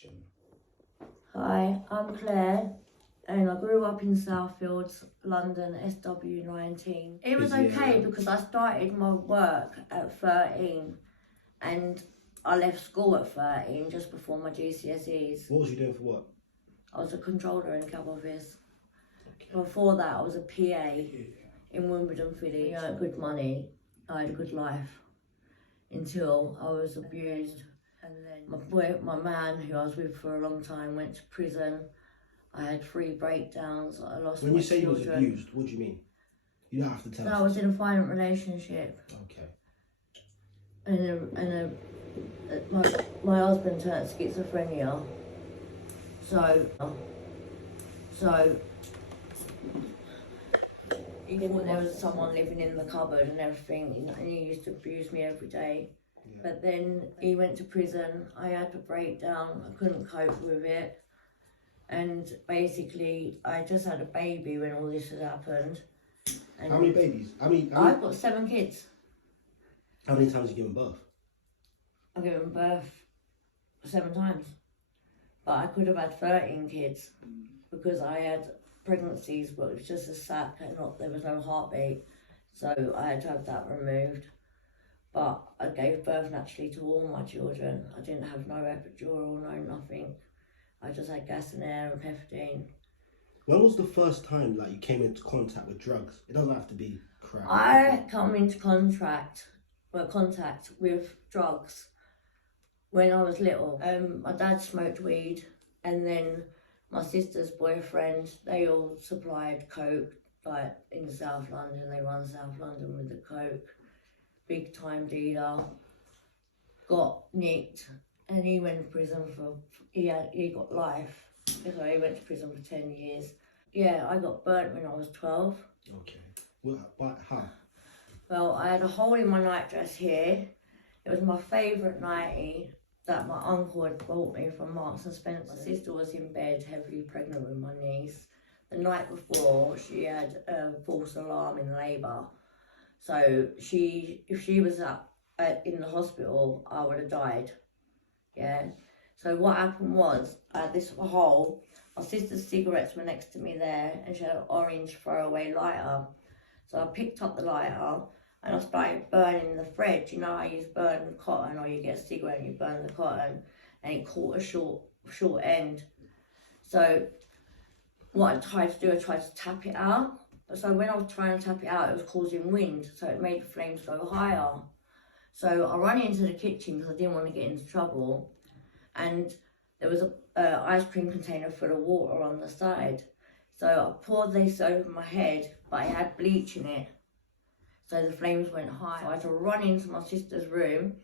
section. Hi, I'm Claire and I grew up in Southfields, London, SW19. It was okay because I started my work at 13 and I left school at 13 just before my GCSEs. What was you doing for work? I was a controller in cab office. Okay. Before that I was a PA in Wimbledon Village. I earned good money, I had a good life until I was abused. And then my man who I was with for a long time went to prison. I had 3 breakdowns. I lost my children. When you say you was abused, what do you mean? You don't have to tell us. I was in a violent relationship. Okay. And my husband turned schizophrenia. So even when there was someone living in the cupboard and everything, and he used to abuse me every day. Yeah. But then he went to prison. I had a breakdown. I couldn't cope with it. And basically, I just had a baby when all this had happened. And how many babies? I've got 7 kids. How many times have you given birth? I've given birth 7 times. But I could have had 13 kids because I had pregnancies, but it was just a sac and there was no heartbeat. So I had to have that removed. But I gave birth naturally to all my children. I didn't have no epidural, no nothing. I just had gas and air and pethidine. When was the first time you came into contact with drugs? It doesn't have to be crack. I come into contact with drugs when I was little. My dad smoked weed, and then my sister's boyfriend, they all supplied coke, in South London. They run South London with the coke. Big time dealer, got nicked, and he went to prison he got life. So he went to prison for 10 years. Yeah, I got burnt when I was 12. Okay. Well, how? Well, I had a hole in my nightdress here. It was my favourite nightie that my uncle had bought me from Marks and Spencer. My sister was in bed, heavily pregnant with my niece. The night before, she had a false alarm in labour. So if she was in the hospital, I would have died. Yeah. So what happened was, I had this hole. My sister's cigarettes were next to me there, and she had an orange throwaway lighter. So I picked up the lighter and I started burning the thread. You know how you burn cotton, or you get a cigarette and you burn the cotton, and it caught a short end. So what I tried to do, I tried to tap it out. So when I was trying to tap it out, it was causing wind, so it made the flames go higher. So I ran into the kitchen because I didn't want to get into trouble, and there was an ice cream container full of water on the side. So I poured this over my head, but it had bleach in it, so the flames went high. So I had to run into my sister's room.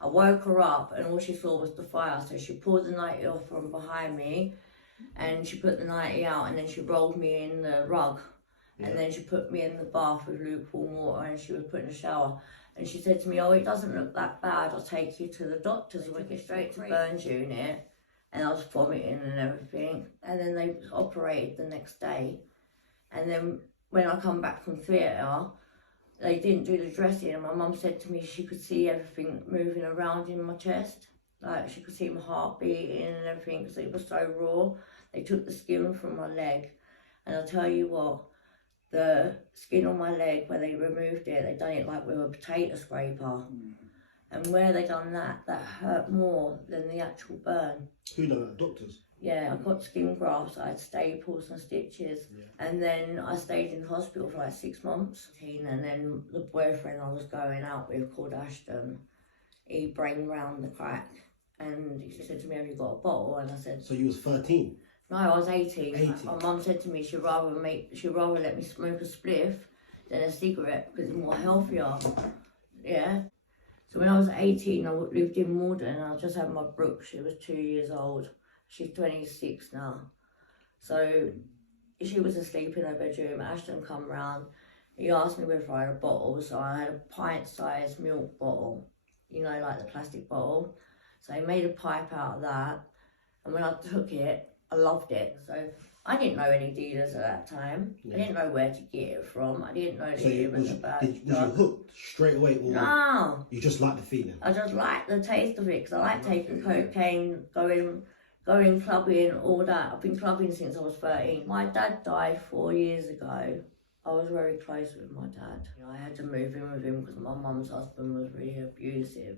I woke her up, and all she saw was the fire, so she pulled the nightie off from behind me, and she put the nightie out, and then she rolled me in the rug. And then she put me in the bath with lukewarm water, and she was put in the shower. And she said to me, "Oh, it doesn't look that bad. I'll take you to the doctors and we'll get straight to burns unit." And I was vomiting and everything. And then they operated the next day. And then when I come back from theatre, they didn't do the dressing. And my mum said to me she could see everything moving around in my chest. She could see my heart beating and everything because it was so raw. They took the skin from my leg. And I'll tell you what, the skin on my leg, where they removed it, they done it like with a potato scraper. And where they done that hurt more than the actual burn. Who done that? Doctors? Yeah, I got skin grafts, I had staples and stitches. Yeah. And then I stayed in hospital for 6 months. And then the boyfriend I was going out with, called Ashton, he brained round the crack. And he said to me, "Have you got a bottle?" And I said... So you was 13? No, I was 18. My mum said to me she'd rather let me smoke a spliff than a cigarette because it's more healthier. Yeah. So when I was 18, I lived in Malden, and I just had my Brooke. She was 2 years old. She's 26 now. So she was asleep in her bedroom. Ashton come round. He asked me whether I had a bottle, so I had a pint-sized milk bottle, like the plastic bottle. So he made a pipe out of that, and when I took it, I loved it. So I didn't know any dealers at that time. Yeah. I didn't know where to get it from. I didn't know that it was about was you hooked straight away? Or no. You just liked the feeling? I just liked the taste of it because I like taking cocaine, going going clubbing, all that. I've been clubbing since I was 13. My dad died 4 years ago. I was very close with my dad. I had to move in with him because my mum's husband was really abusive.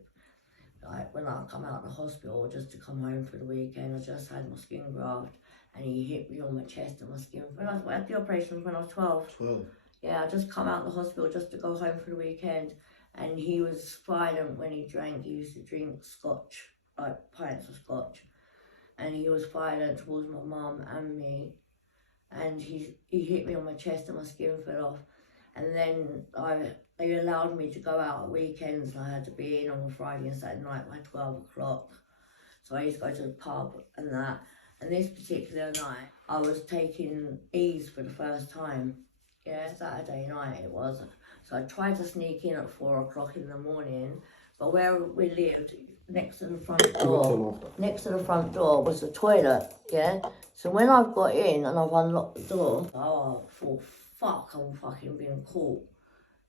Like when I come out of the hospital just to come home for the weekend, I just had my skin graft and he hit me on my chest and my skin. I had the operation when I was 12. 12. Yeah, I just come out of the hospital just to go home for the weekend, and he was violent when he drank. He used to drink scotch, like pints of scotch, and he was violent towards my mum and me, and he hit me on my chest and my skin fell off, and then they allowed me to go out at weekends and I had to be in on a Friday and Saturday night by 12 o'clock. So I used to go to the pub and that, and this particular night I was taking E's for the first time. Yeah, Saturday night it was. So I tried to sneak in at 4 o'clock in the morning, but where we lived, next to the front door was the toilet, yeah? So when I've got in and I've unlocked the door, I thought, fuck, I'm fucking being caught.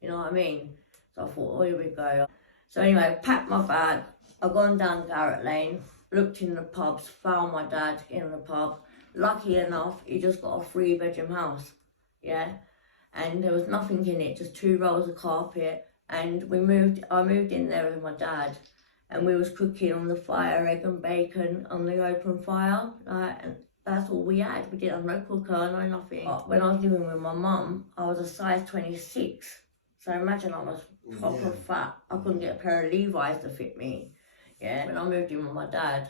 You know what I mean? So I thought, oh, here we go. So anyway, I packed my bag, I've gone down Garrett Lane, looked in the pubs, found my dad in the pub. Lucky enough, he just got a 3-bedroom house, yeah? And there was nothing in it, just 2 rolls of carpet. And I moved in there with my dad, and we was cooking on the fire, egg and bacon on the open fire. And that's all we had. We didn't have no cooker, no nothing. But when I was living with my mum, I was a size 26. So imagine I was proper fat. I couldn't get a pair of Levi's to fit me. Yeah. When I moved in with my dad,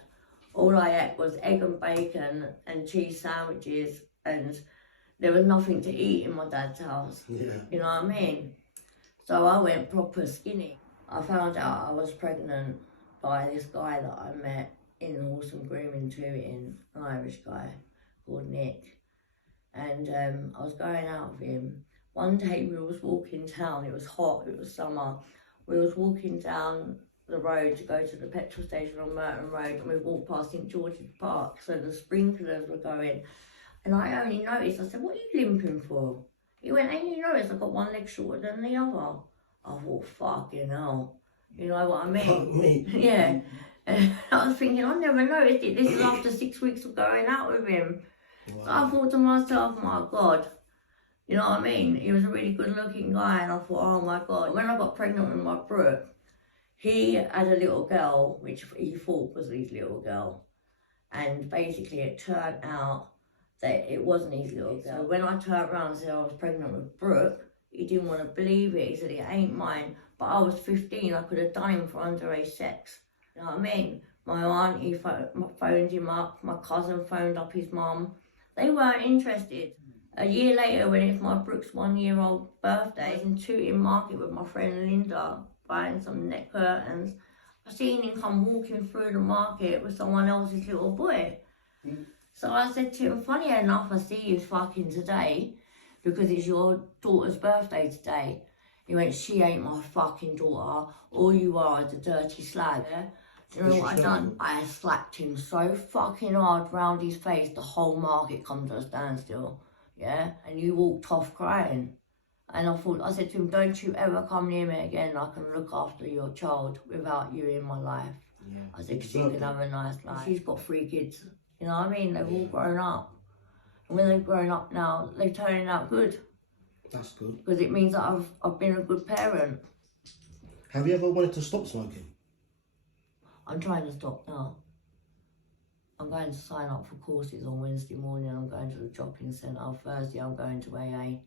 all I ate was egg and bacon and cheese sandwiches, and there was nothing to eat in my dad's house. Yeah. You know what I mean? So I went proper skinny. I found out I was pregnant by this guy that I met in the horse and grooming tooting, an Irish guy called Nick. And I was going out with him. One day we was walking down, it was hot, it was summer. We was walking down the road to go to the petrol station on Merton Road, and we walked past St George's Park, so the sprinklers were going. And I only noticed, I said, what are you limping for? He went, ain't you noticed I got one leg shorter than the other? I thought, fucking hell. You know what I mean? Fuck me. Yeah. And I was thinking, I never noticed it. This is after 6 weeks of going out with him. Wow. So I thought to myself, my God. You know what I mean? He was a really good looking guy, and I thought, oh my God. When I got pregnant with my Brooke, he had a little girl, which he thought was his little girl. And basically it turned out that it wasn't his little girl. So when I turned around and said I was pregnant with Brooke, he didn't want to believe it. He said, it ain't mine. But I was 15, I could have done him for underage sex. You know what I mean? My auntie phoned him up, my cousin phoned up his mum. They weren't interested. A year later, when it's my Brooke's 1-year-old birthday, I was in Tooting Market with my friend Linda, buying some neck curtains. I seen him come walking through the market with someone else's little boy. So I said to him, funny enough, I see you fucking today because it's your daughter's birthday today. He went, she ain't my fucking daughter. All you are is a dirty slag. Yeah? Do you know what I done? I slapped him so fucking hard round his face, the whole market come to a standstill. Yeah? And you walked off crying. And I said to him, don't you ever come near me again. I can look after your child without you in my life. Yeah. I said, she can have a nice life. She's got 3 kids. You know what I mean? They've all grown up. And when they've grown up now, they're turning out good. That's good. Because it means that I've been a good parent. Have you ever wanted to stop smoking? I'm trying to stop now. I'm going to sign up for courses on Wednesday morning. I'm going to the shopping centre. On Thursday, I'm going to AA.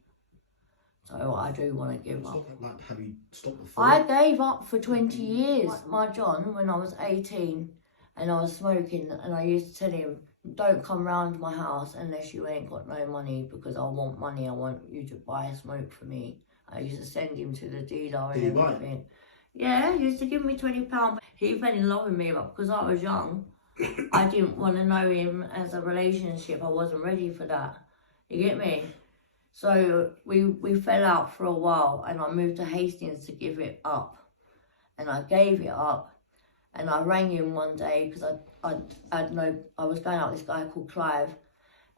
So I do want to give up. Like, have you stopped before? I gave up for 20 years. My John, when I was 18 and I was smoking, and I used to tell him, don't come round my house unless you ain't got no money, because I want money. I want you to buy a smoke for me. I used to send him to the dealer and everything. Yeah, he used to give me £20. He fell in love with me, but because I was young, I didn't want to know him as a relationship. I wasn't ready for that. You get me? So we fell out for a while, and I moved to Hastings to give it up. And I gave it up, and I rang him one day because I was going out with this guy called Clive,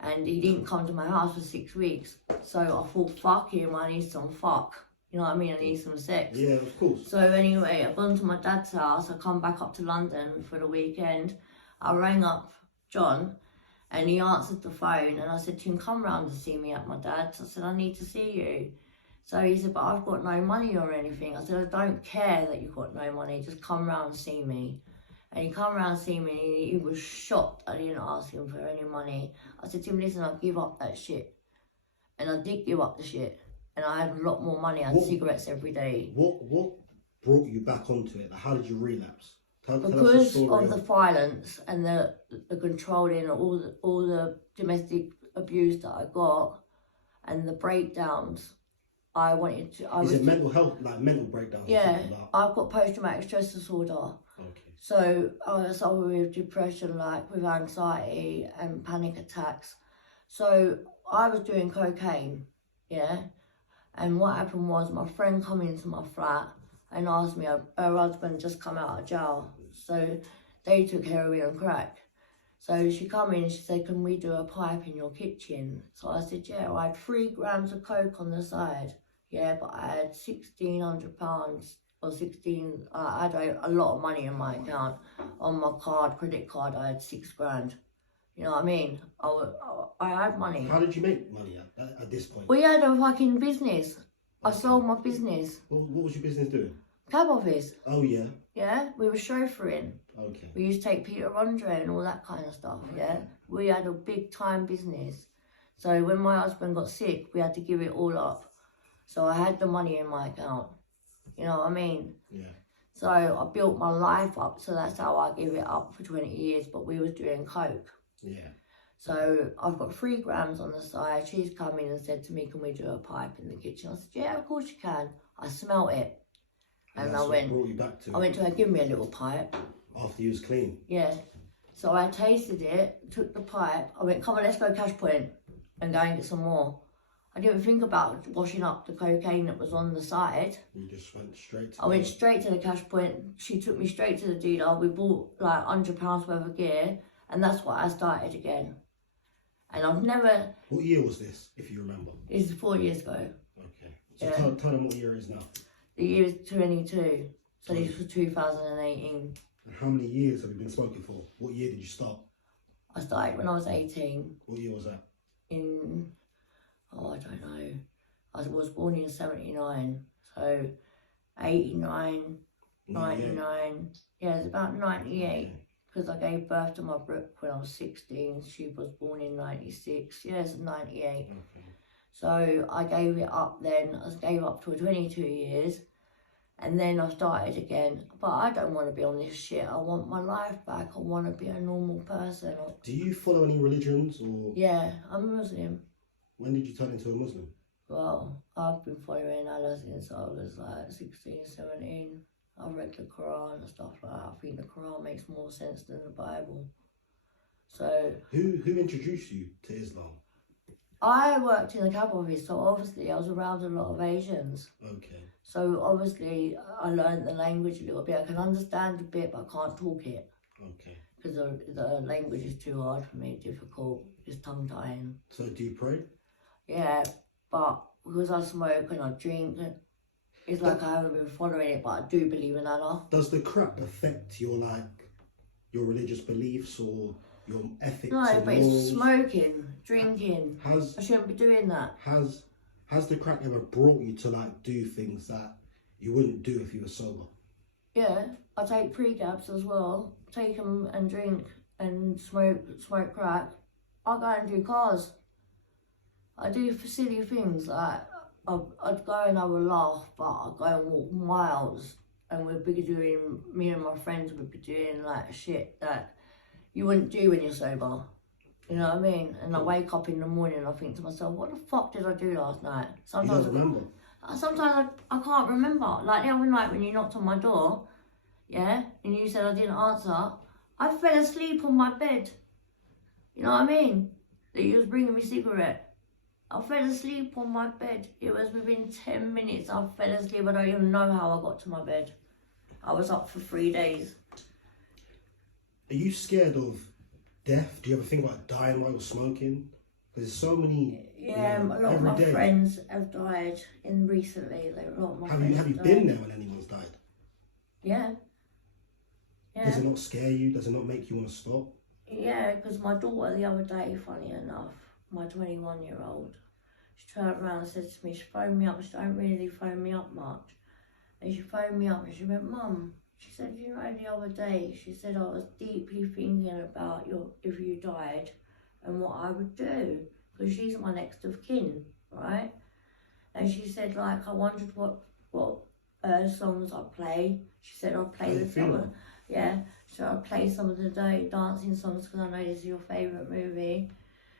and he didn't come to my house for 6 weeks. So I thought, fuck him, I need some fuck. You know what I mean? I need some sex. Yeah, of course. So anyway, I've gone to my dad's house. I come back up to London for the weekend. I rang up John, and he answered the phone, and I said to him, come round to see me at my dad's. I said, I need to see you. So he said, but I've got no money or anything. I said, I don't care that you've got no money, just come round and see me. And he come round and see me, and he was shocked I didn't ask him for any money. I said to him, listen, I'll give up that shit. And I did give up the shit. And I had a lot more money. I had cigarettes every day. What brought you back onto it? Like, how did you relapse? Tell us Because the story of the violence and the controlling, all the domestic abuse that I got, and the breakdowns, I wanted to. Is it mental health, like mental breakdowns? Yeah, I've got post-traumatic stress disorder. Okay. So I suffer with depression, like with anxiety and panic attacks. So I was doing cocaine, yeah. And what happened was my friend come into my flat and asked me, her husband just come out of jail. So they took heroin and crack. So she come in and she said, can we do a pipe in your kitchen? So I said, yeah. I had 3 grams of coke on the side. Yeah, but I had £1,600 or 16, I had a lot of money in my account. On my credit card, I had 6 grand. You know what I mean? I had money. How did you make money at this point? We had a fucking business. I sold my business. What was your business doing? Cab office. Oh, yeah. Yeah, we were chauffeuring. Okay. We used to take Peter Andre and all that kind of stuff, yeah? We had a big time business. So when my husband got sick, we had to give it all up. So I had the money in my account. You know what I mean? Yeah. So I built my life up, so that's how I gave it up for 20 years, but we was doing coke. Yeah. So I've got 3 grams on the side. She's come in and said to me, can we do a pipe in the kitchen? I said, yeah, of course you can. I smelt it. And I went, brought you back to I went to her, give me a little pipe. After you was clean? Yeah. So I tasted it, took the pipe. I went, come on, let's go Cash Point and go and get some more. I didn't think about washing up the cocaine that was on the side. You just went straight to I went straight to the Cash Point. She took me straight to the dealer. We bought like £100 worth of gear, and that's what I started again. And I've never... What year was this, if you remember? This is 4 years ago. Okay. So Yeah. tell them what year it is now. The year is 22. So this was 2018. And how many years have you been smoking for? What year did you start? I started when I was 18 What year was that? in... Oh, I don't know. I was born in 79. So 89, 99. Yeah, it's about 98. Because I gave birth to my Brooke when I was 16. She was born in 96. Yeah, it's 98. Okay. So I gave it up then. I gave up for 22 years. And then I started again. But I don't want to be on this shit. I want my life back. I want to be a normal person. Do you follow any religions or...? Yeah, I'm a Muslim. When did you turn into a Muslim? Well, I've been following Allah since I was like 16, 17. I've read the Quran and stuff like that. I think the Quran makes more sense than the Bible. So... Who introduced you to Islam? I worked in the cab office, so obviously I was around a lot of Asians. Okay. So obviously I learned the language a little bit. I can understand a bit, but I can't talk it. Okay. Because the language is too hard for me, difficult. It's tongue-tying. So do you pray? Yeah, but because I smoke and I drink, it's like I haven't been following it, but I do believe in Allah. Does the crack affect your religious beliefs or your ethics? No, or but morals? it's smoking, drinking. I shouldn't be doing that. Has the crack ever brought you to do things that you wouldn't do if you were sober? Yeah, I take pre-gabs as well. Take them and drink and smoke crack. I go and do cars. I do silly things like I'd go and have a laugh, but I'd go and walk miles, and me and my friends would be doing like shit that you wouldn't do when you're sober. You know what I mean? And I wake up in the morning and I think to myself, what the fuck did I do last night? Sometimes you don't remember? Sometimes I can't remember. Like the other night when you knocked on my door, yeah, and you said I didn't answer, I fell asleep on my bed. You know what I mean? That you was bringing me cigarette. I fell asleep on my bed. It was within 10 minutes I fell asleep. I don't even know how I got to my bed. I was up for 3 days. Are you scared of death? Do you ever think about dying while you're smoking? There's so many. Yeah, a lot of my friends have died recently. Have you been there when anyone's died? Yeah. Yeah. Does it not scare you? Does it not make you want to stop? Yeah, because my daughter the other day, funny enough, my 21-year-old, she turned around and said to me, she phoned me up, she don't really phone me up much. And she phoned me up and she went, Mum, she said, you know, the other day, she said, I was deeply thinking about if you died and what I would do, because she's my next of kin, right? And she said, like, I wondered what songs I'd play. She said, I'll play the song. Yeah, so I'll play some of the dancing songs because I know this is your favourite movie.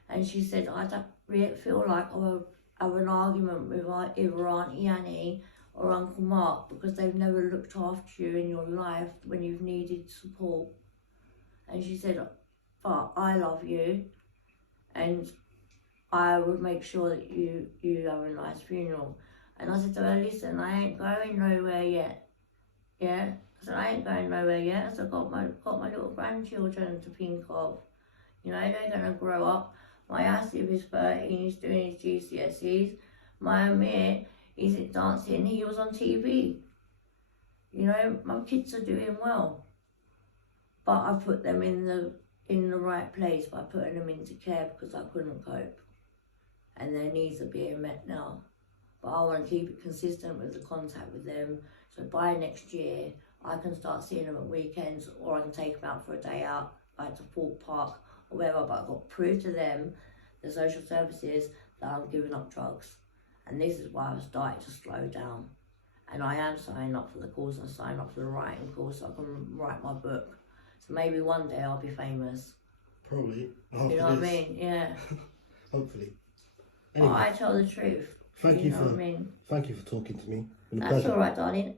And she said, I don't really feel like I will have an argument with either Auntie Annie or Uncle Mark because they've never looked after you in your life when you've needed support. And she said, but I love you and I would make sure that you have a nice funeral. And I said to her, listen, I ain't going nowhere yet. Yeah? I said, I ain't going nowhere yet. I said, I've got my little grandchildren to think of. You know, they're going to grow up. My Asif is 13, he's doing his GCSEs. My Amir, he's dancing, he was on TV. You know, my kids are doing well. But I put them in the right place by putting them into care because I couldn't cope. And their needs are being met now. But I want to keep it consistent with the contact with them. So by next year, I can start seeing them at weekends or I can take them out for a day out, like to Fort Park or wherever. But I've got to prove to them, the social services, that I'm giving up drugs. And this is why I've started to slow down. And I am signing up for the course. I'm signing up for the writing course so I can write my book. So maybe one day I'll be famous. Probably. You know what I mean? Yeah. Hopefully. Anyway, but I tell the truth. Thank you know for what I mean? Thank you for talking to me. That's all right, darling.